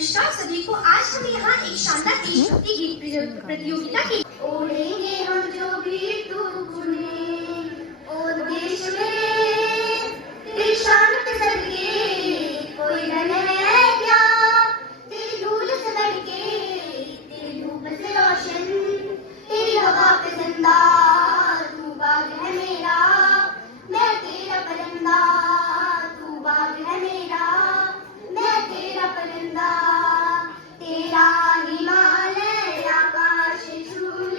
नमस्कार सभी को। आज हम यहाँ एक शानदार देशभक्ति गीत प्रतियोगिता की ओढ़ेंगे हम जो भी तू पुने और देश में तेरी शान पे सदके कोई डर है क्या, तेरी धूल से बढ़के तेरी धूप से रोशन, तेरी हवा पे जिंदा तू बाग है मेरा, मैं तेरा परिंदा तू बाग है मेरा, मैं तेरा परिंदा, तेरा हिमालय आकाश छू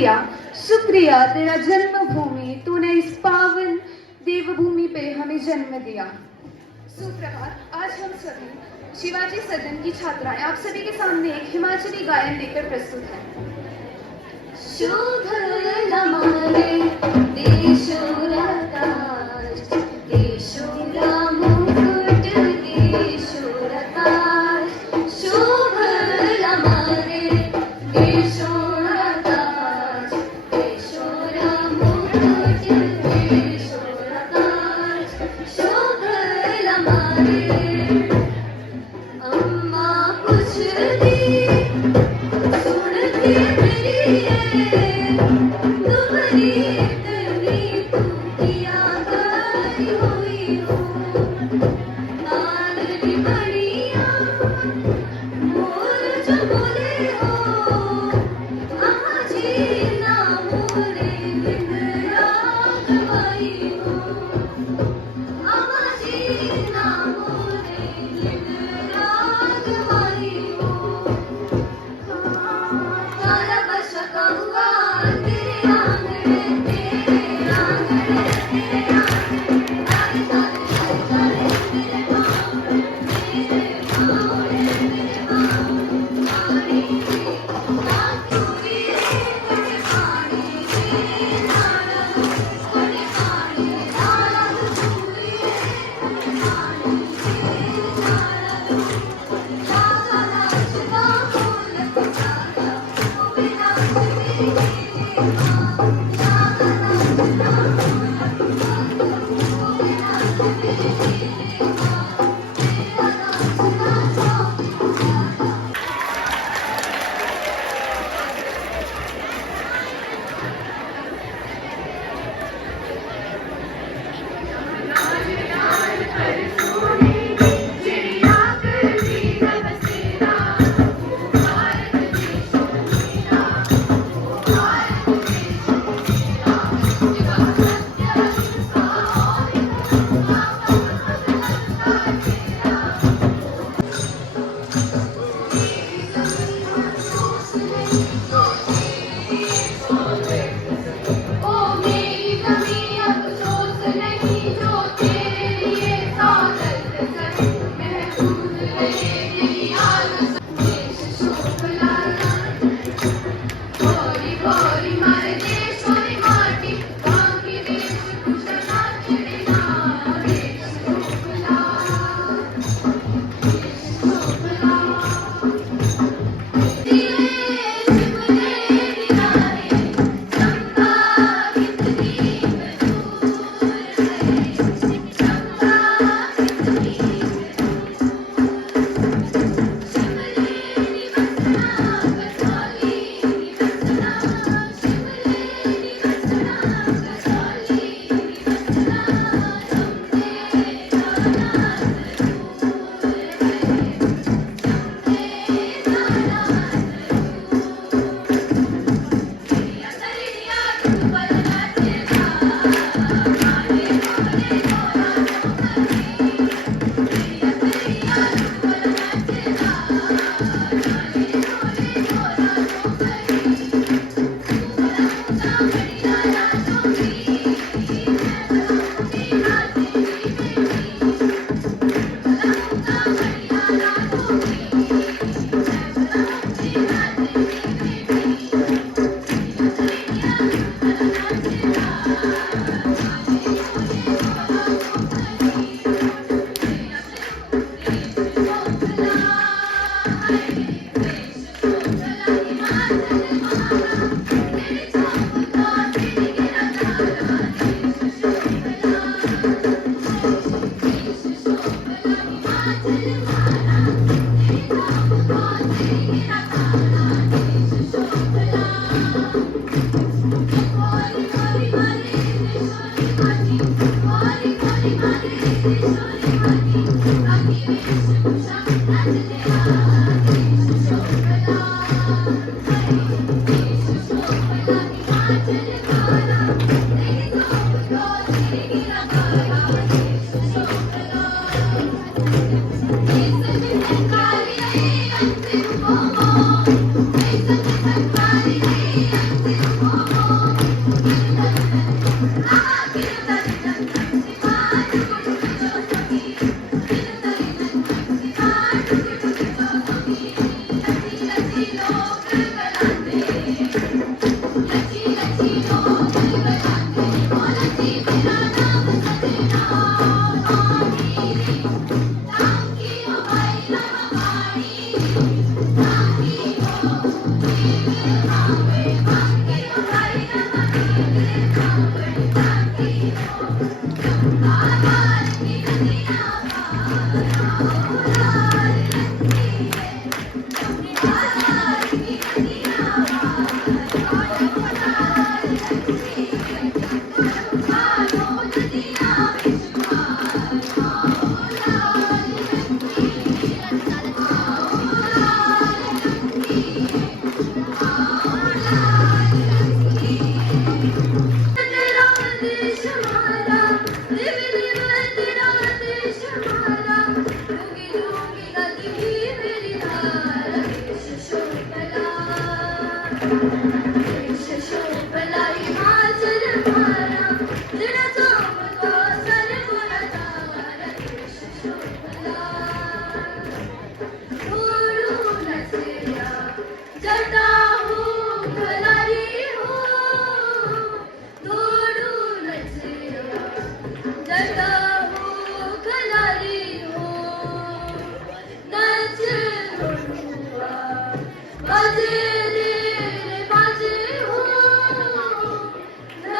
शुक्रिया शुक्रिया तेरा जन्मभूमि, तूने इस पावन देवभूमि पे हमें जन्म दिया। सुप्रभात। आज हम सभी शिवाजी सदन की छात्राएं आप सभी के सामने एक हिमाचली गायन लेकर प्रस्तुत हैं। शोध लमारे देशोरताज, देशोरा मुकुट देशोरताज, शोभ लमारे देशोरताज, देशोरा मुकुट देशोरताज, शोभ लमारे। अम्मा कुछ दी सुनती मेरी तुम्हारी इतनी तू किया गई हुई हो, नारनी बढ़िया मोर जो बोले हो, आज ना मोरे बिन रात गई हो, आज ना मोरे बिन रात गई हो। तारा बस कहुआ तेरे आंगने, तेरे आंगने, तेरे आंगने, तारे तारे तारे मेरे पाँव, मेरे पाँव, मेरे पाँव, पानी की नाचुरी तेरे पानी की नाला, तेरे पानी नाला चुरी तेरे पानी की नाला, राधा नाचता फूल पकाता, वो भी नाचती मेरी माँ, राधा नाचता फूल पकाता, वो भी नाचती मेरी माँ, मेरा नाचना शौक पकाता।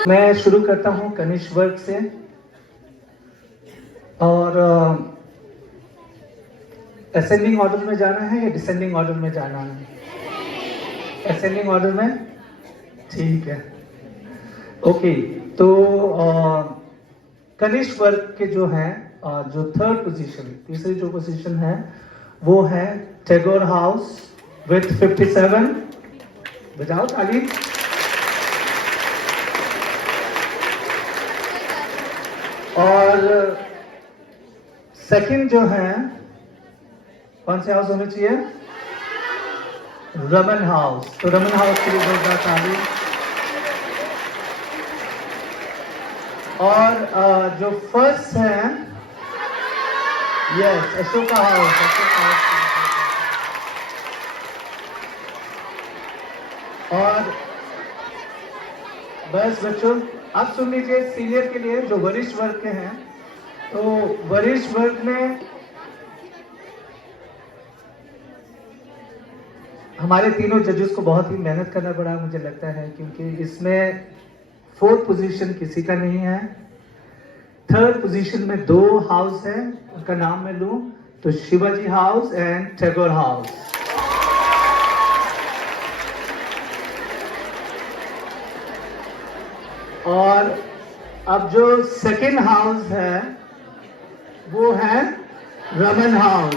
मैं शुरू करता हूं कनिष्क वर्ग से और असेंडिंग ऑर्डर में जाना है या डिसेंडिंग ऑर्डर में जाना है? असेंडिंग ऑर्डर में, ठीक है, ओके। तो कनिष्क वर्ग के जो हैं जो थर्ड पोजीशन, तीसरी जो पोजीशन है वो है टैगोर हाउस विथ 57। बजाओ ताली। और सेकंड जो है कौन से हाउस होने चाहिए? रमन हाउस। तो रमन हाउस के लिए जोरदार ताली। और जो फर्स्ट है, यस, अशोका हाउस। और बस बच्चों, अब सुन लीजिए सीनियर के लिए जो वरिष्ठ वर्ग के हैं। तो वरिष्ठ वर्ग में हमारे तीनों जजेस को बहुत ही मेहनत करना पड़ा, मुझे लगता है, क्योंकि इसमें फोर्थ पोजीशन किसी का नहीं है। थर्ड पोजीशन में दो हाउस है, उनका नाम मैं लूं तो शिवाजी हाउस एंड टैगोर हाउस। और अब जो सेकंड हाउस है वो है रमन हाउस।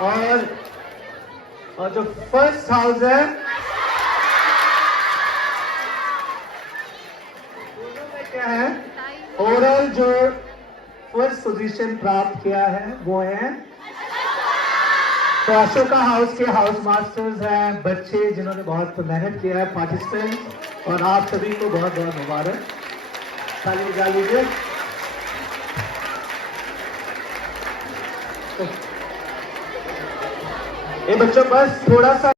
और जो फर्स्ट हाउस है, दोनों में क्या है? ओवरऑल जो फर्स्ट पोजीशन प्राप्त किया है वो है तो अशोका हाउस के हाउस मास्टर्स हैं, बच्चे जिन्होंने बहुत मेहनत किया है, पार्टिसिपेंट, और आप सभी को बहुत बहुत मुबारक। ताली बजा लीजिए। ये बच्चों बस थोड़ा सा